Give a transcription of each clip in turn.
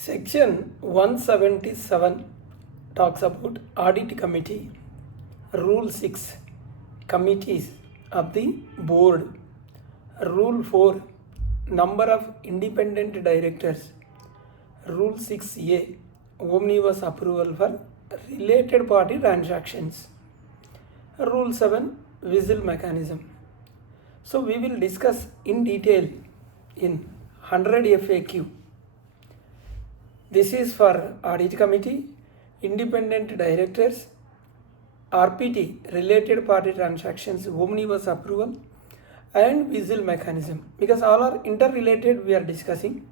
Section 177 talks about Audit Committee. Rule 6 Committees of the Board. Rule 4 Number of Independent Directors. Rule 6A Omnibus Approval for Related Party Transactions. Rule 7 Vigil Mechanism. So we will discuss in detail in 100 FAQ. This is for Audit Committee, Independent Directors, RPT, Related Party Transactions, Omnibus Approval, and Vigil Mechanism. Because all are interrelated, we are discussing.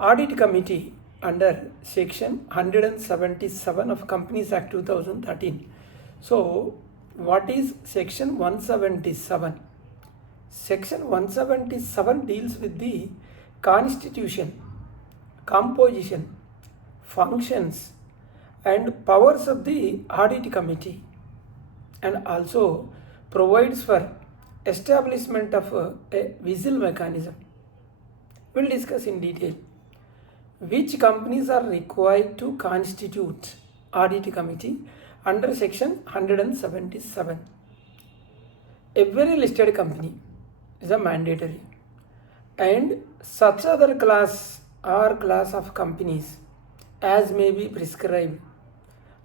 Audit Committee under Section 177 of Companies Act 2013. So, what is Section 177? Section 177 deals with the Constitution, composition, functions and powers of the Audit Committee, and also provides for establishment of a Vigil mechanism. We will discuss in detail which companies are required to constitute Audit Committee under Section 177. Every listed company is a mandatory, and such other class of companies as may be prescribed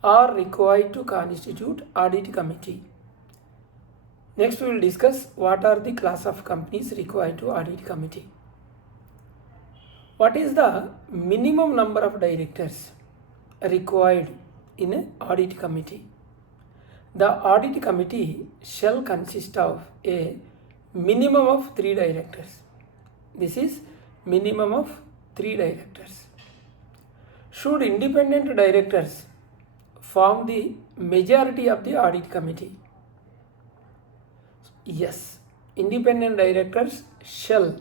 are required to constitute Audit Committee. Next we will discuss what are the class of companies required to Audit Committee. What is the minimum number of directors required in an Audit Committee? The Audit Committee shall consist of a minimum of 3 directors. This is minimum of 3 directors. Should independent directors form the majority of the Audit Committee? Yes, independent directors shall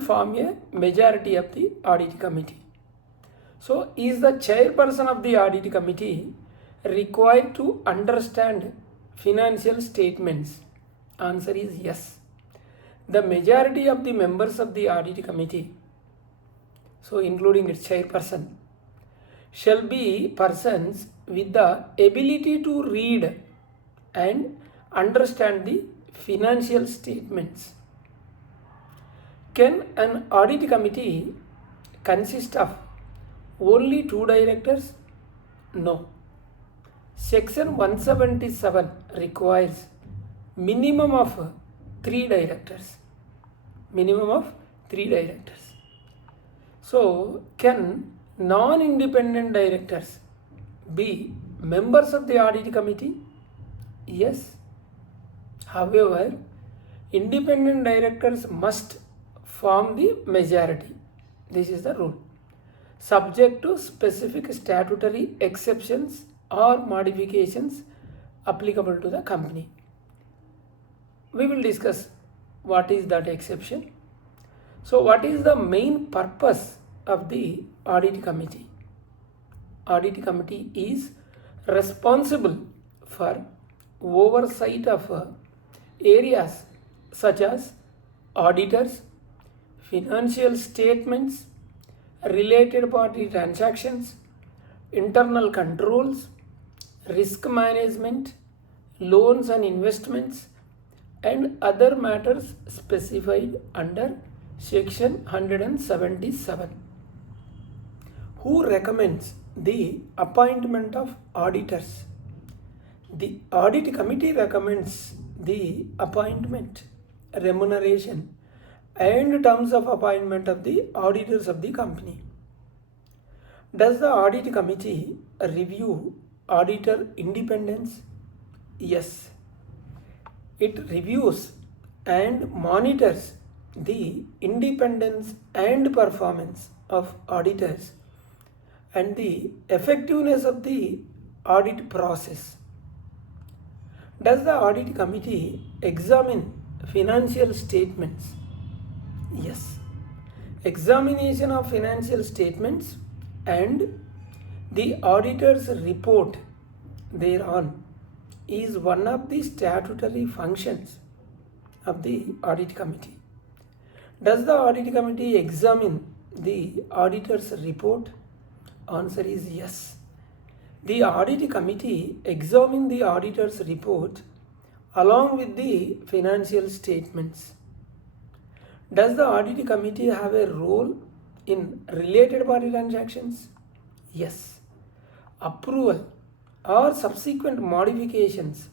form a majority of the Audit Committee. So, is the chairperson of the Audit Committee required to understand financial statements? Answer is yes. The majority of the members of the Audit Committee, so including its chairperson, shall be persons with the ability to read and understand the financial statements. Can an Audit Committee consist of only 2 directors? No. Section 177 requires minimum of 3 directors. Minimum of 3 directors. So, can non-independent directors be members of the Audit Committee? Yes. However, independent directors must form the majority. This is the rule, subject to specific statutory exceptions or modifications applicable to the company. We will discuss what is that exception. So, what is the main purpose of the Audit Committee? Audit Committee is responsible for oversight of areas such as auditors, financial statements, related party transactions, internal controls, risk management, loans and investments, and other matters specified under Section 177. Who recommends the appointment of auditors? The Audit Committee recommends the appointment, remuneration, and terms of appointment of the auditors of the company. Does the Audit Committee review auditor independence? Yes. It reviews and monitors the independence and performance of auditors and the effectiveness of the audit process. Does the Audit Committee examine financial statements? Yes. Examination of financial statements and the auditor's report thereon is one of the statutory functions of the Audit Committee. Does the audit committee examine the auditor's report? Answer is yes. The audit committee examines the auditor's report along with the financial statements. Does the audit committee have a role in related party transactions? Yes. Approval or subsequent modifications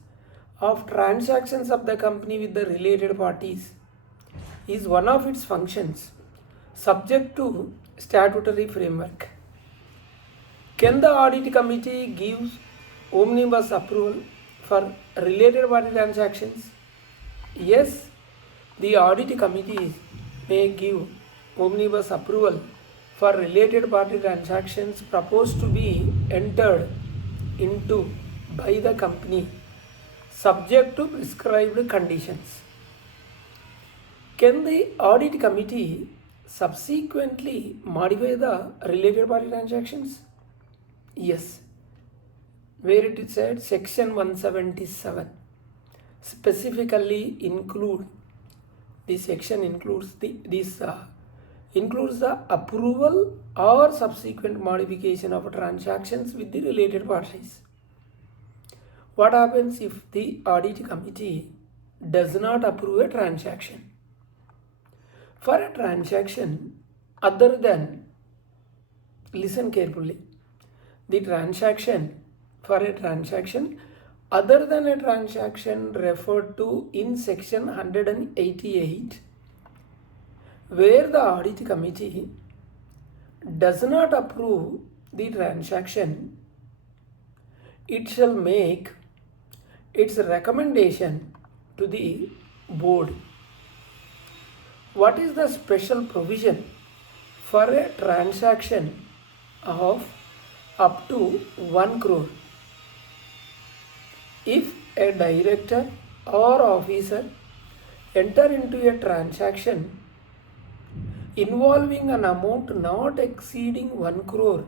of transactions of the company with the related parties is one of its functions, subject to statutory framework. Can the audit committee give omnibus approval for related party transactions? Yes, the audit committee may give omnibus approval for related party transactions proposed to be entered into by the company, subject to prescribed conditions. Can the audit committee subsequently modify the related party transactions? Yes, where it is said section 177 specifically include this section includes includes the approval or subsequent modification of transactions with the related parties. What happens if the audit committee does not approve a transaction? For a transaction other than, listen carefully, the transaction for a transaction other than a transaction referred to in section 188, where the audit committee does not approve the transaction, it shall make its recommendation to the board. What is the special provision for a transaction of up to 1 crore? If a director or officer enter into a transaction involving an amount not exceeding 1 crore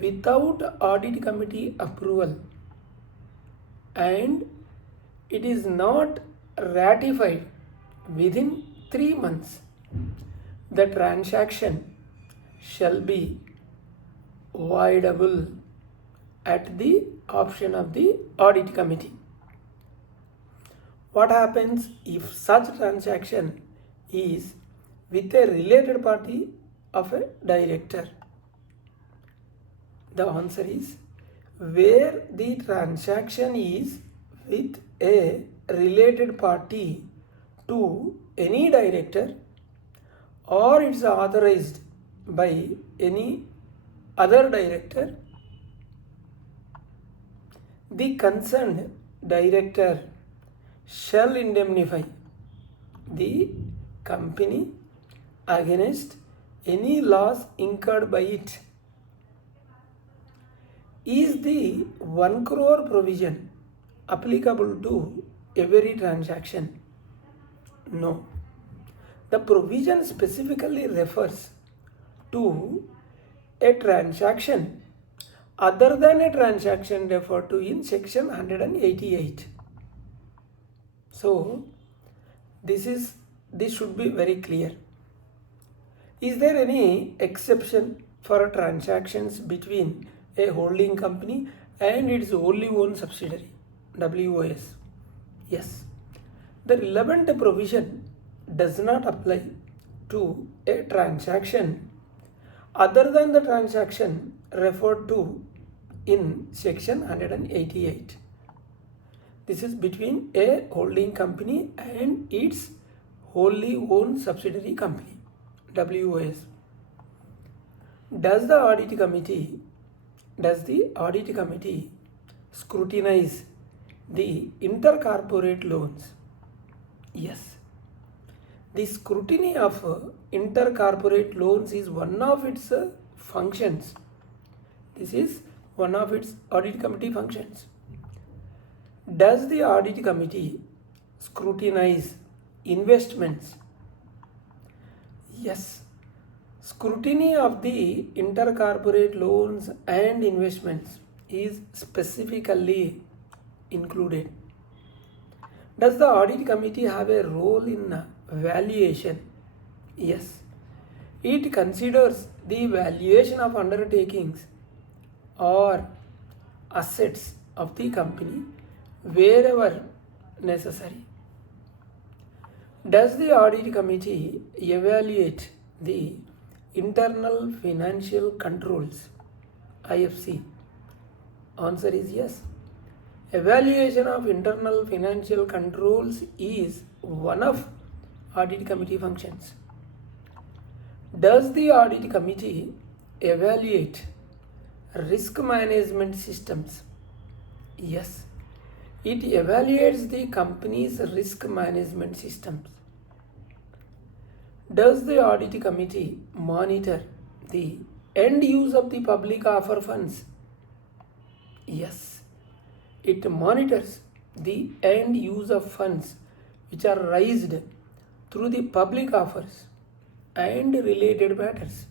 without audit committee approval and it is not ratified within 3 months, the transaction shall be voidable at the option of the audit committee. What happens if such transaction is with a related party of a director? The answer is where the transaction is with a related party to any director or it's authorized by any other director, the concerned director shall indemnify the company against any loss incurred by it. Is the 1 crore provision applicable to every transaction? No. The provision specifically refers to a transaction other than a transaction referred to in section 188. So this should be very clear. Is there any exception for transactions between a holding company and its wholly owned subsidiary, WOS? Yes. The relevant provision does not apply to a transaction other than the transaction referred to in section 188. This is between a holding company and its wholly owned subsidiary company, WOS. Does the audit committee scrutinize the intercorporate loans? Yes. The scrutiny of intercorporate loans is one of its functions. This is one of its audit committee functions. Does the audit committee scrutinize investments? Yes. Scrutiny of the intercorporate loans and investments is specifically included. Does the audit committee have a role in valuation Yes. It considers the valuation of undertakings or assets of the company wherever necessary. Does the audit committee evaluate the internal financial controls, IFC? Answer is yes. Evaluation of internal financial controls is one of audit committee functions. Does the audit committee evaluate risk management systems? Yes. It evaluates the company's risk management systems. Does the audit committee monitor the end use of the public offer funds? Yes. It monitors the end use of funds which are raised through the public offers and related matters.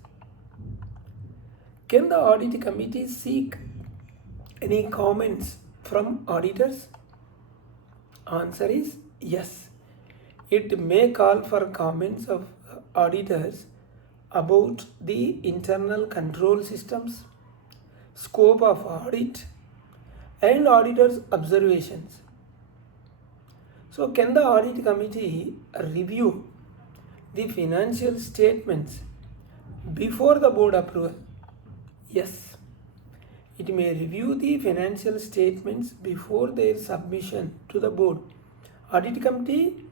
Can the audit committee seek any comments from auditors? Answer is yes. It may call for comments of auditors about the internal control systems, scope of audit, and auditors' observations. So, can the audit committee review the financial statements before the board approval? Yes. It may review the financial statements before their submission to the board. Audit committee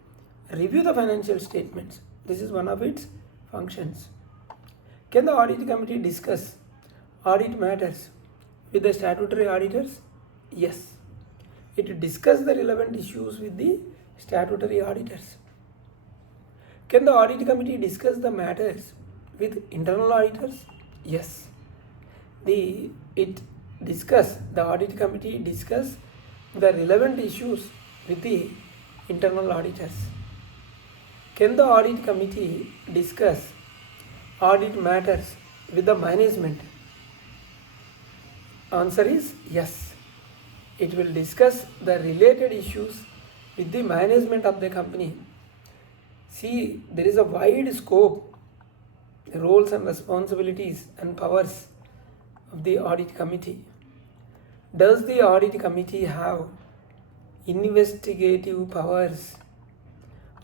review the financial statements. This is one of its functions. Can the audit committee discuss audit matters with the statutory auditors? Yes. It discusses the relevant issues with the statutory auditors. Can the audit committee discuss the matters with internal auditors? Yes. The audit committee discuss the relevant issues with the internal auditors. Can the audit committee discuss audit matters with the management? Answer is yes. It will discuss the related issues with the management of the company. See, there is a wide scope, roles and responsibilities and powers of the audit committee. Does the audit committee have investigative powers?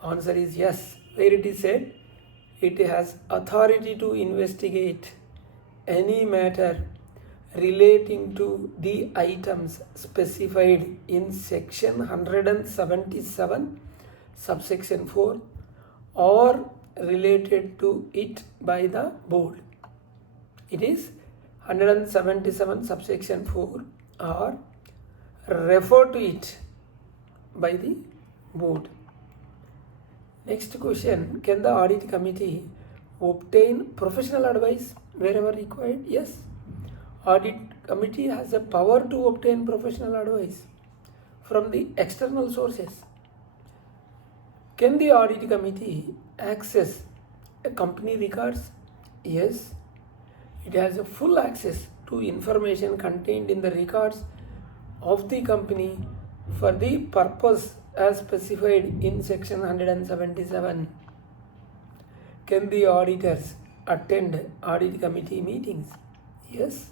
Answer is yes. Where it is said, it has authority to investigate any matter relating to the items specified in section 177 subsection 4 or related to it by the board. It is 177 subsection 4 or refer to it by the board. Next question, can the audit committee obtain professional advice wherever required? Yes. Audit committee has a power to obtain professional advice from the external sources. Can the audit committee access a company records? Yes. It has a full access to information contained in the records of the company for the purpose as specified in section 177. Can the auditors attend audit committee meetings? Yes.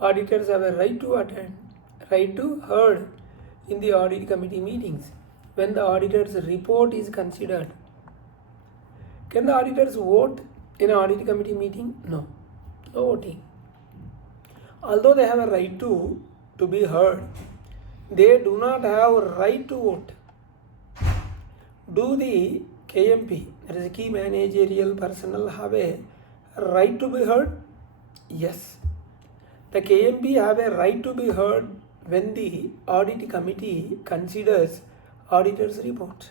Auditors have a right to attend, right to heard in the audit committee meetings when the auditor's report is considered. Can the auditors vote in an audit committee meeting? No. No voting. Although they have a right to be heard, they do not have a right to vote. Do the KMP, that is key managerial personnel, have a right to be heard? Yes. The KMP have a right to be heard when the audit committee considers auditor's report.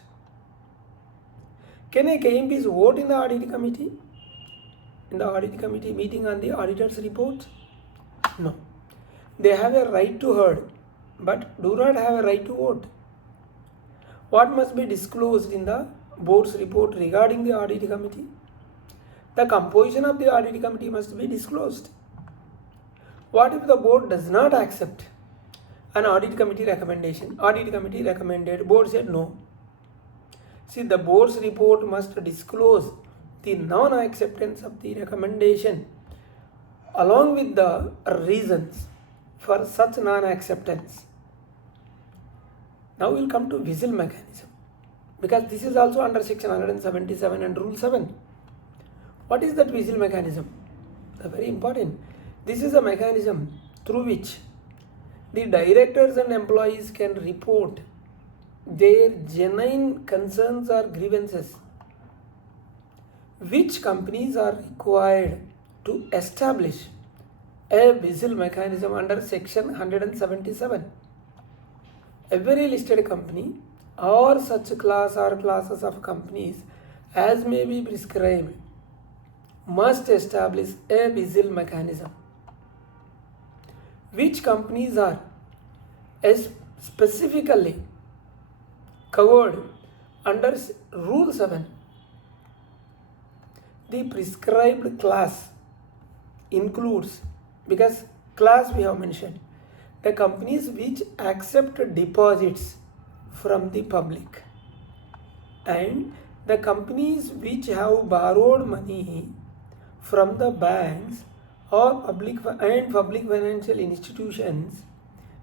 Can a KMPs vote in the audit committee? In the audit committee meeting on the auditor's report? No. They have a right to heard but do not have a right to vote. What must be disclosed in the board's report regarding the audit committee? The composition of the audit committee must be disclosed. What if the board does not accept an audit committee recommendation? Audit committee recommended, board said no. See, the board's report must disclose the non-acceptance of the recommendation along with the reasons for such non-acceptance. Now we'll come to Vigil mechanism, because this is also under section 177 and rule 7. What is that Vigil mechanism? Very important. This is a mechanism through which the directors and employees can report their genuine concerns or grievances, which companies are required to establish a Vigil mechanism under section 177. Every listed company or such class or classes of companies as may be prescribed must establish a Vigil mechanism. Which companies are specifically covered under rule 7? The prescribed class includes, because class we have mentioned, the companies which accept deposits from the public, and the companies which have borrowed money from the banks or public financial institutions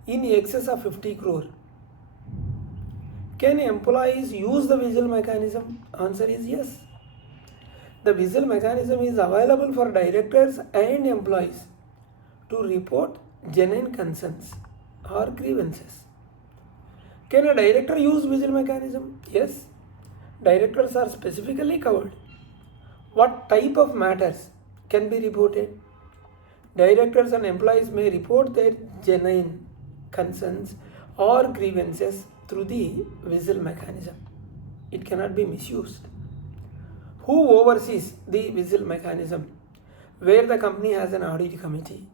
in excess of 50 crore. Can employees use the Vigil mechanism? Answer is yes. The Vigil mechanism is available for directors and employees to report genuine concerns or grievances. Can a director use Vigil mechanism? Yes. Directors are specifically covered. What type of matters can be reported? Directors and employees may report their genuine concerns or grievances through the Vigil mechanism. It cannot be misused. Who oversees the Vigil mechanism? Where the company has an audit committee.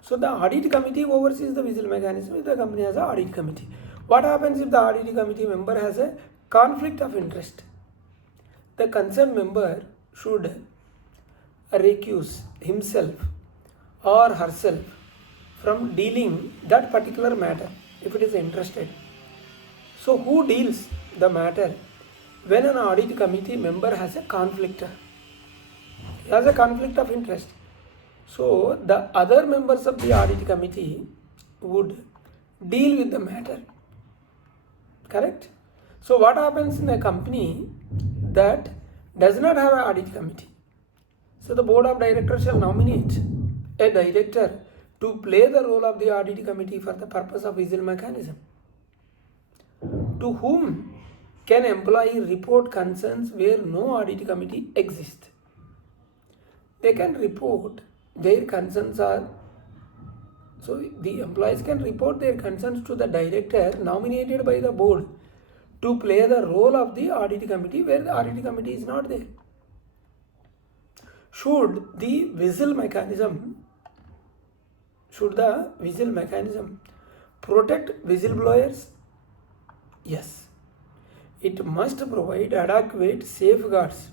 So the audit committee oversees the Vigil mechanism if the company has an audit committee. What happens if the audit committee member has a conflict of interest? The concerned member should recuse himself or herself from dealing that particular matter if it is interested. So who deals the matter when an audit committee member has a conflict? He has a conflict of interest. So the other members of the audit committee would deal with the matter. Correct? So what happens in a company that does not have an audit committee? So the board of directors shall nominate a director to play the role of the audit committee for the purpose of Vigil mechanism. To whom can employee report concerns where no audit committee exists? They can report their concerns so the employees can report their concerns to the director nominated by the board to play the role of the audit committee where the audit committee is not there. Should the Vigil mechanism protect whistleblowers? Yes. It must provide adequate safeguards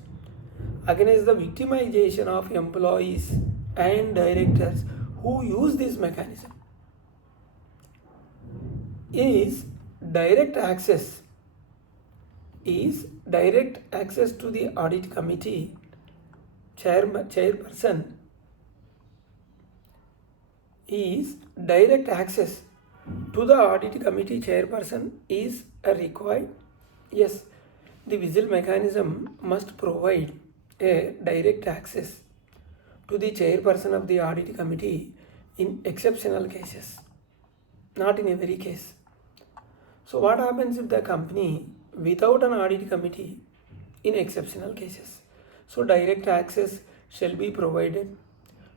against the victimization of employees and directors who use this mechanism. Is direct access to the audit committee chairperson is required? Yes, the Vigil mechanism must provide a direct access to the chairperson of the audit committee in exceptional cases, not in every case. So what happens if the company without an audit committee in exceptional cases? So direct access shall be provided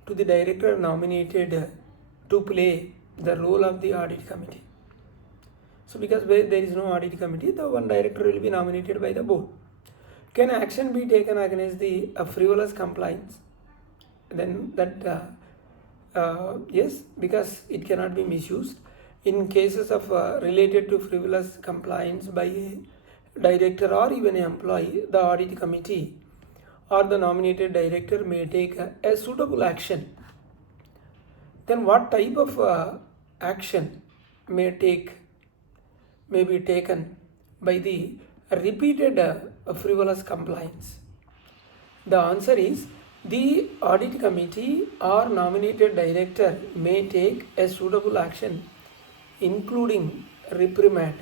to the director nominated to play the role of the audit committee. So because where there is no audit committee, the one director will be nominated by the board. Can action be taken against the frivolous compliance? Then that yes, because it cannot be misused. In cases of related to frivolous compliance by a director or even an employee, the audit committee or the nominated director may take a suitable action. Then what type of action may be taken by the repeated frivolous compliance? The answer is the audit committee or nominated director may take a suitable action including reprimand.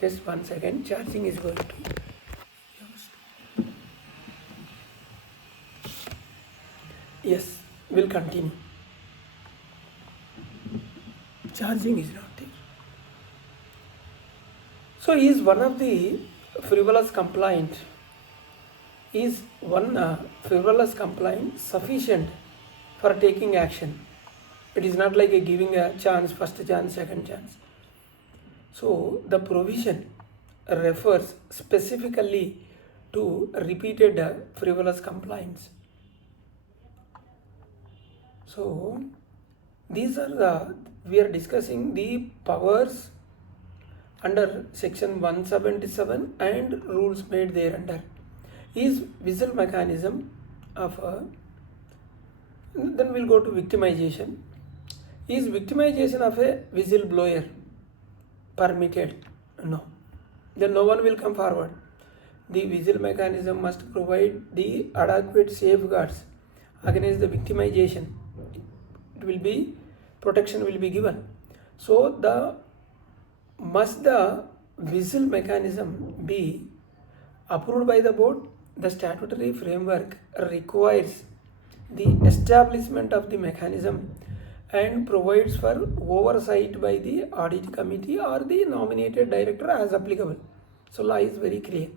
Just 1 second, charging is going to. Yes, we'll continue. Charging is not there. So is one of the frivolous complaint, is one frivolous complaint sufficient for taking action? It is not like giving a chance, first chance, second chance. So the provision refers specifically to repeated frivolous complaints. So these are we are discussing the powers under section 177 and rules made thereunder. Is Vigil mechanism of then we'll go to victimization. Is victimization of a whistleblower permitted? No. Then no one will come forward. The Vigil mechanism must provide the adequate safeguards against the victimization. It will be protection will be given. So the Vigil mechanism be approved by the board? The statutory framework requires the establishment of the mechanism and provides for oversight by the audit committee or the nominated director as applicable. So law is very clear.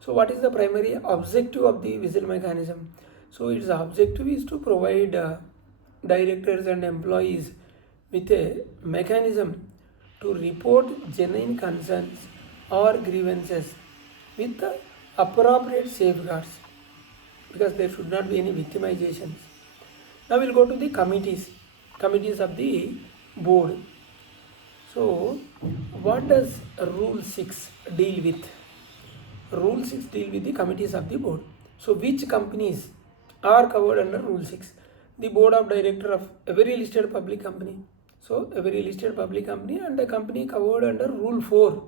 So what is the primary objective of the Vigil mechanism? So its objective is to provide directors and employees with a mechanism to report genuine concerns or grievances with the appropriate safeguards, because there should not be any victimizations. Now we'll go to the committees of the board. So what does Rule 6 deal with? Rule 6 deal with the committees of the board. So which companies are covered under Rule 6? The board of director of every listed public company. So every listed public company and a company covered under Rule 4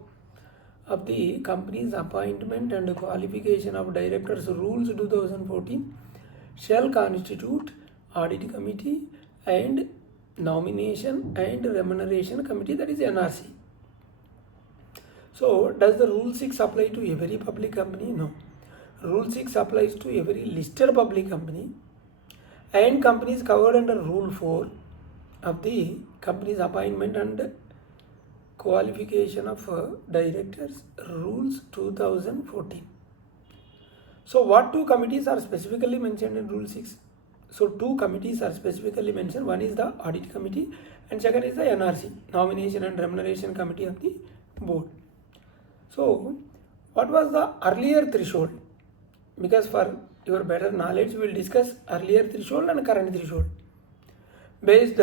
of the Company's Appointment and Qualification of Directors Rules 2014 shall constitute Audit Committee and Nomination and Remuneration Committee, that is NRC. So does the Rule 6 apply to every public company? No. Rule 6 applies to every listed public company and companies covered under Rule 4 of the Company's Appointment and Qualification of Directors Rules 2014. So what two committees are specifically mentioned in Rule 6? So two committees are specifically mentioned. One is the Audit Committee and second is the NRC, Nomination and Remuneration Committee of the board. So what was the earlier threshold? Because for your better knowledge, we will discuss earlier threshold and current threshold based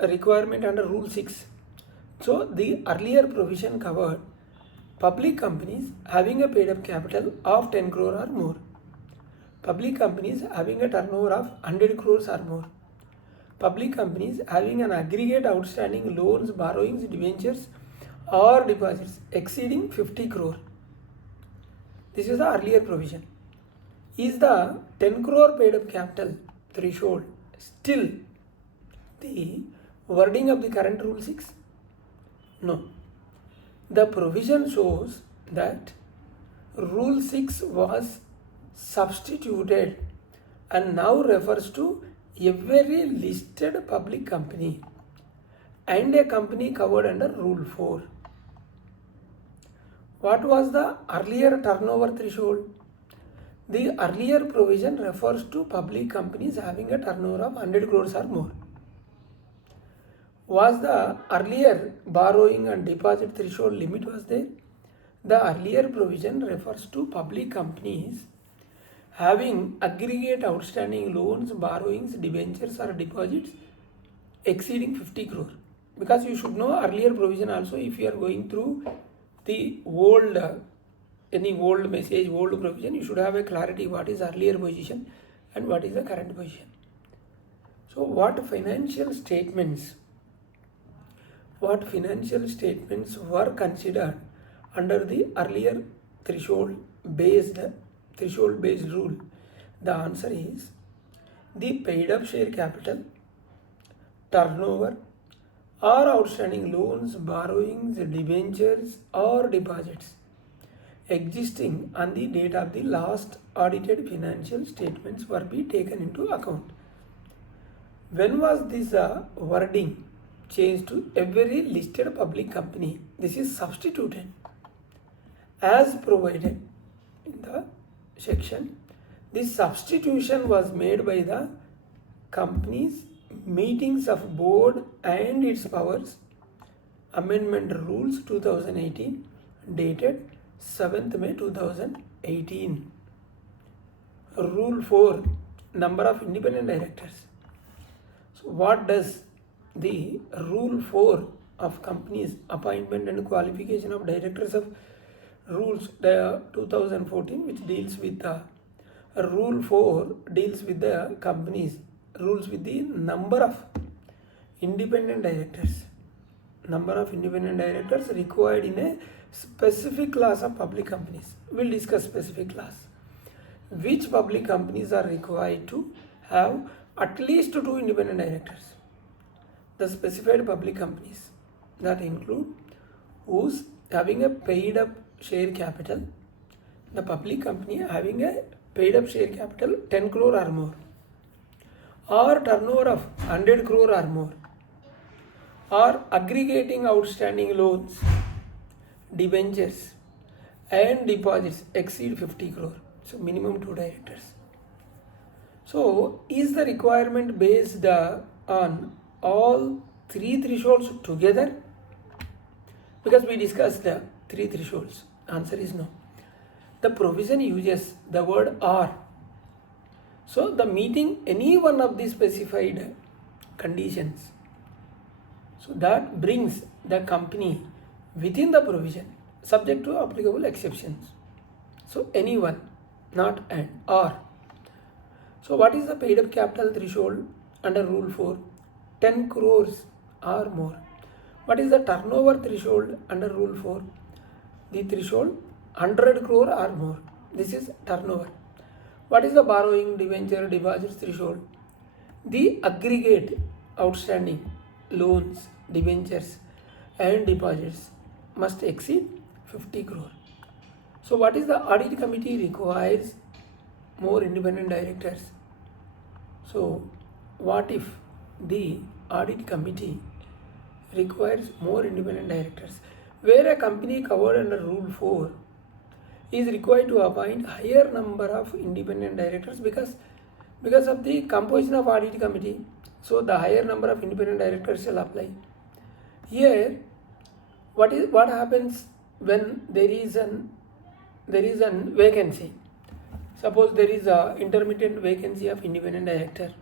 requirement under Rule 6. So the earlier provision covered public companies having a paid up capital of 10 crore or more, public companies having a turnover of 100 crores or more, public companies having an aggregate outstanding loans, borrowings, debentures or deposits exceeding 50 crore. This is the earlier provision. Is the 10 crore paid up capital threshold still the wording of the current Rule 6? No. The provision shows that Rule 6 was substituted and now refers to every listed public company and a company covered under Rule 4. What was the earlier turnover threshold? The earlier provision refers to public companies having a turnover of 100 crores or more. Was the earlier borrowing and deposit threshold limit was there? The earlier provision refers to public companies having aggregate outstanding loans, borrowings, debentures or deposits exceeding 50 crore. Because you should know earlier provision also, if you are going through the old any old message, old provision, you should have a clarity what is earlier position and what is the current position. So what financial statements were considered under the earlier threshold based rule? The answer is the paid up share capital, turnover, or outstanding loans, borrowings, debentures, or deposits existing on the date of the last audited financial statements were be taken into account. When was this wording changed to every listed public company? This is substituted as provided in the section. This substitution was made by the company's meetings of board and its powers amendment rules 2018 dated 7th May 2018. Rule 4, number of independent directors. So what does the rule 4 of companies appointment and qualification of directors of rules 2014, which deals with the rule 4 deals with the companies rules with the number of independent directors required in a specific class of public companies. We'll discuss specific class. Which public companies are required to have at least 2 independent directors? The specified public companies that include who's having a paid up share capital, the public company having a paid up share capital 10 crore or more, or turnover of 100 crore or more, or aggregating outstanding loans, debentures and deposits exceed 50 crore. So minimum 2 directors. So is the requirement based on all 3 thresholds together? Because we discussed the 3 thresholds. Answer is no. The provision uses the word or. So the meeting any one of the specified conditions. So that brings the company within the provision subject to applicable exceptions. So anyone, not and, or. So what is the paid up capital threshold under rule 4? 10 crores or more. What is the turnover threshold under rule 4? The threshold 100 crore or more. This is turnover. What is the borrowing, debenture, deposits threshold? The aggregate outstanding loans, debentures and deposits must exceed 50 crore. So what is the audit committee requires more independent directors? So what if the audit committee requires more independent directors? Where a company covered under rule 4 is required to appoint higher number of independent directors because of the composition of audit committee. So the higher number of independent directors shall apply. Here, what happens when there is an vacancy? Suppose there is a intermittent vacancy of independent director.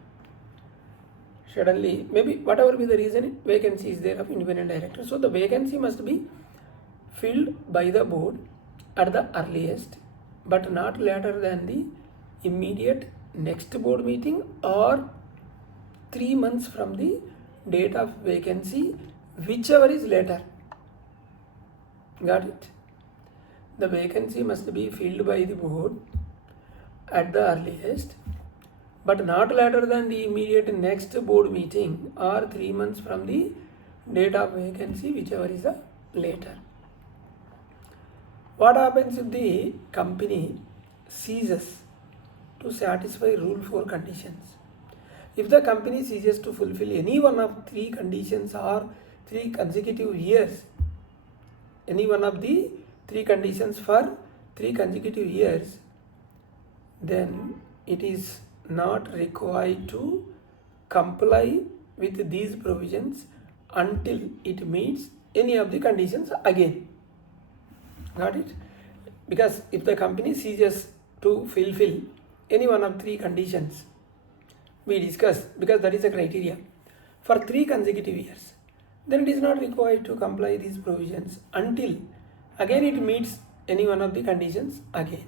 Suddenly, maybe whatever be the reason, vacancy is there of independent director. So the vacancy must be filled by the board at the earliest, but not later than the immediate next board meeting or 3 months from the date of vacancy, whichever is later. Got it? The vacancy must be filled by the board at the earliest, but not later than the immediate next board meeting or 3 months from the date of vacancy, whichever is the later. What happens if the company ceases to satisfy rule 4 conditions? If the company ceases to fulfill any one of 3 conditions or 3 consecutive years, any one of the 3 conditions for 3 consecutive years, then it is not required to comply with these provisions until it meets any of the conditions again. Got it? Because if the company ceases to fulfill any one of 3 conditions, we discussed, because that is a criteria, for 3 consecutive years, then it is not required to comply these provisions until again it meets any one of the conditions again.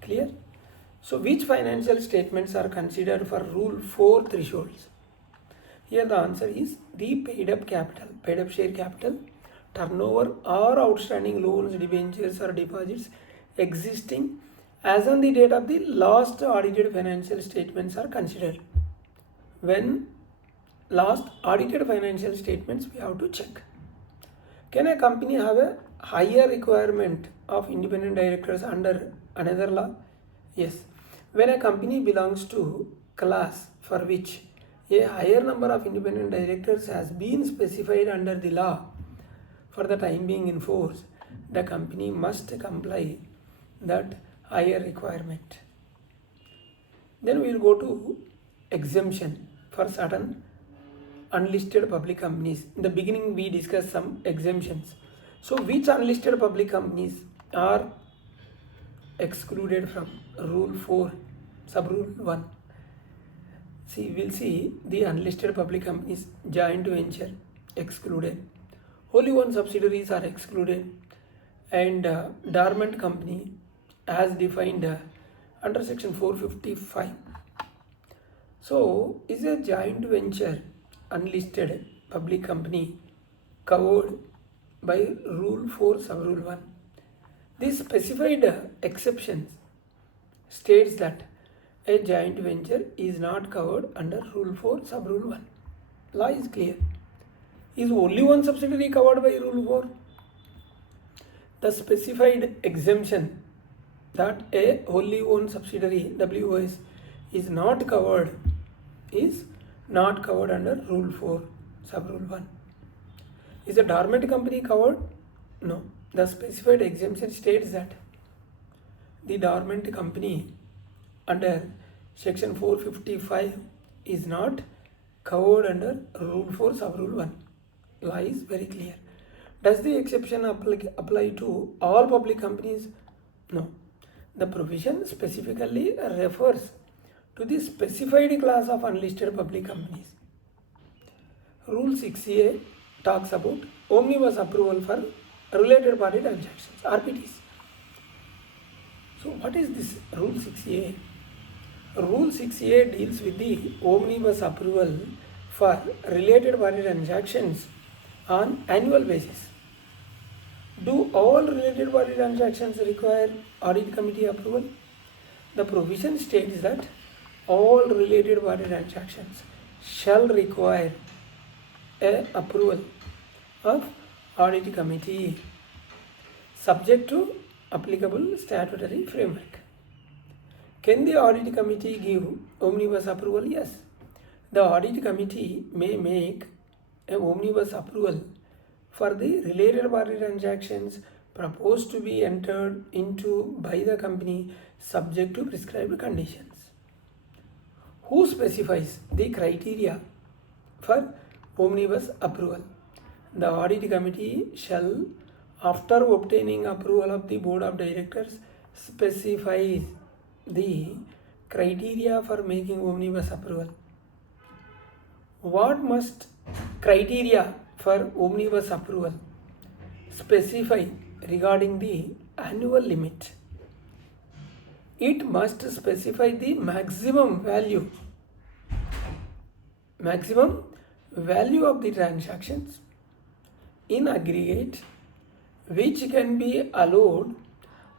Clear? So which financial statements are considered for rule 4 thresholds? Here the answer is the paid up capital, paid up share capital, turnover or outstanding loans, debentures or deposits existing as on the date of the last audited financial statements are considered. When last audited financial statements we have to check. Can a company have a higher requirement of independent directors under another law? Yes. When a company belongs to class for which a higher number of independent directors has been specified under the law for the time being in force, the company must comply that higher requirement. Then we will go to exemption for certain unlisted public companies. In the beginning we discussed some exemptions. So which unlisted public companies are excluded from rule 4 sub-rule 1? See, we'll see the unlisted public companies. Joint venture excluded, wholly owned subsidiaries are excluded, and dormant company as defined under section 455. So is a joint venture unlisted public company covered by rule 4 sub-rule 1? This specified exceptions states that a joint venture is not covered under rule 4 sub-rule 1. Law is clear. Is only one subsidiary covered by rule 4? The specified exemption that a wholly owned subsidiary WOS is not covered under rule 4 sub-rule 1. Is a dormant company covered? No. The specified exemption states that the dormant company under section 455 is not covered under rule 4 sub-rule 1. Law is very clear. Does the exception apply to all public companies? No. The provision specifically refers to the specified class of unlisted public companies. Rule 6A talks about omnibus approval for related party transactions, RPTs. So what is this Rule 6A? Rule 6A deals with the omnibus approval for related party transactions on annual basis. Do all related party transactions require audit committee approval? The provision states that all related party transactions shall require an approval of audit committee subject to applicable statutory framework. Can the audit committee give omnibus approval? Yes. The audit committee may make an omnibus approval for the related party transactions proposed to be entered into by the company subject to prescribed conditions. Who specifies the criteria for omnibus approval? The audit committee shall, after obtaining approval of the board of directors, specify the criteria for making omnibus approval. What must criteria for omnibus approval specify regarding the annual limit? It must specify the maximum value of the transactions in aggregate which can be allowed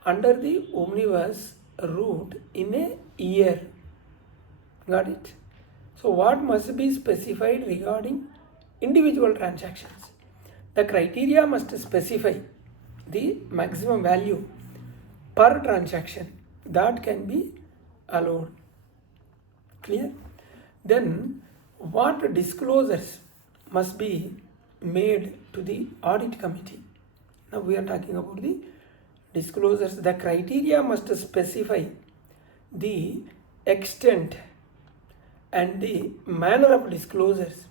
under the omnibus route in a year. Got it? So what must be specified regarding individual transactions? The criteria must specify the maximum value per transaction that can be allowed. Clear? Then what disclosures must be made to the audit committee? Now we are talking about the disclosures. The criteria must specify the extent and the manner of disclosures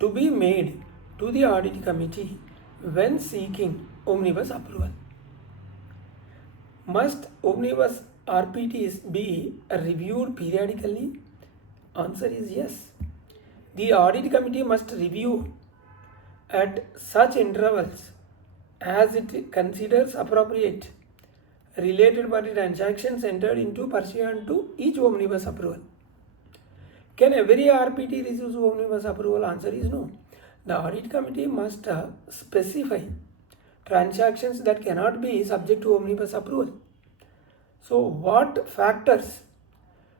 to be made to the audit committee when seeking omnibus approval. Must omnibus RPTs be reviewed periodically? Answer is yes. The audit committee must review at such intervals as it considers appropriate related party transactions entered into pursuant to each omnibus approval. Can every RPT receive omnibus approval? Answer is no. The audit committee must specify transactions that cannot be subject to omnibus approval. So what factors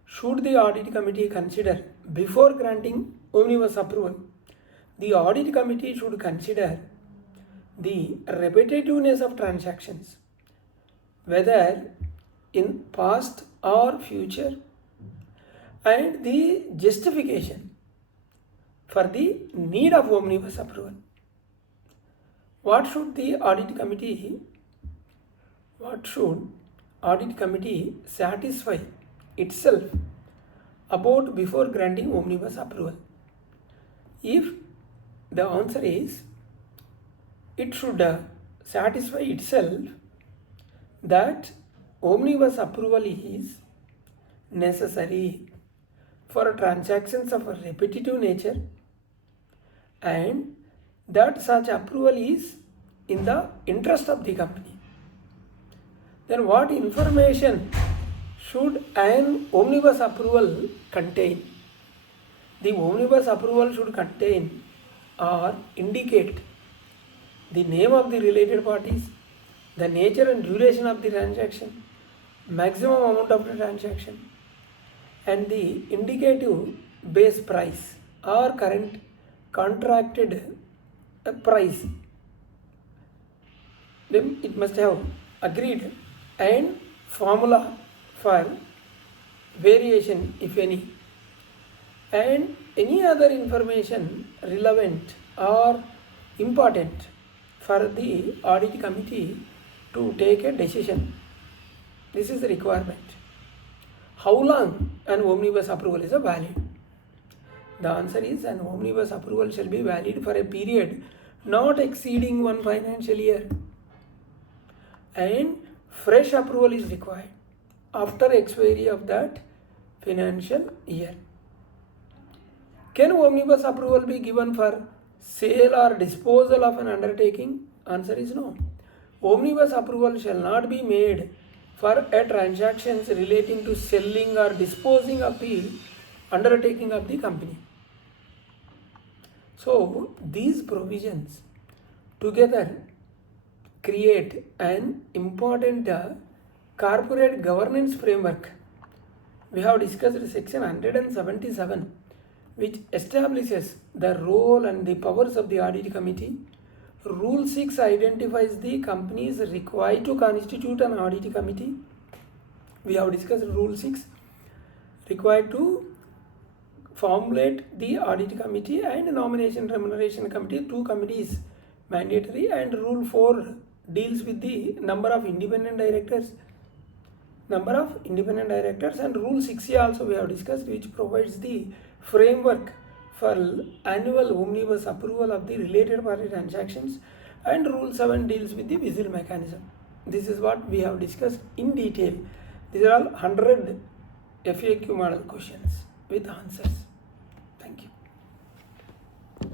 should the audit committee consider before granting omnibus approval? The audit committee should consider the repetitiveness of transactions, whether in past or future, and the justification for the need of omnibus approval. What should audit committee satisfy itself about before granting omnibus approval? If the answer is it should satisfy itself that omnibus approval is necessary for transactions of a repetitive nature and that such approval is in the interest of the company, then what information should an omnibus approval contain? The omnibus approval should contain or indicate the name of the related parties, the nature and duration of the transaction, maximum amount of the transaction, and the indicative base price or current contracted price. Then it must have agreed and formula for variation if any, and any other information relevant or important for the audit committee to take a decision. This is the requirement. How long an omnibus approval is valid? The answer is an omnibus approval shall be valid for a period not exceeding 1 financial year, and fresh approval is required after expiry of that financial year. Can omnibus approval be given for sale or disposal of an undertaking? Answer is no. Omnibus approval shall not be made for a transactions relating to selling or disposing of the undertaking of the company. So these provisions together create an important corporate governance framework. We have discussed section 177, which establishes the role and the powers of the audit committee. Rule 6 identifies the companies required to constitute an audit committee. We have discussed Rule 6, required to formulate the audit committee and nomination remuneration committee, 2 committees mandatory, and Rule 4 deals with the number of independent directors, and Rule 6A also we have discussed, which provides the framework for annual omnibus approval of the related party transactions, and Rule 7 deals with the Vigil Mechanism. This is what we have discussed in detail. These are all 100 FAQ model questions with answers. Thank you.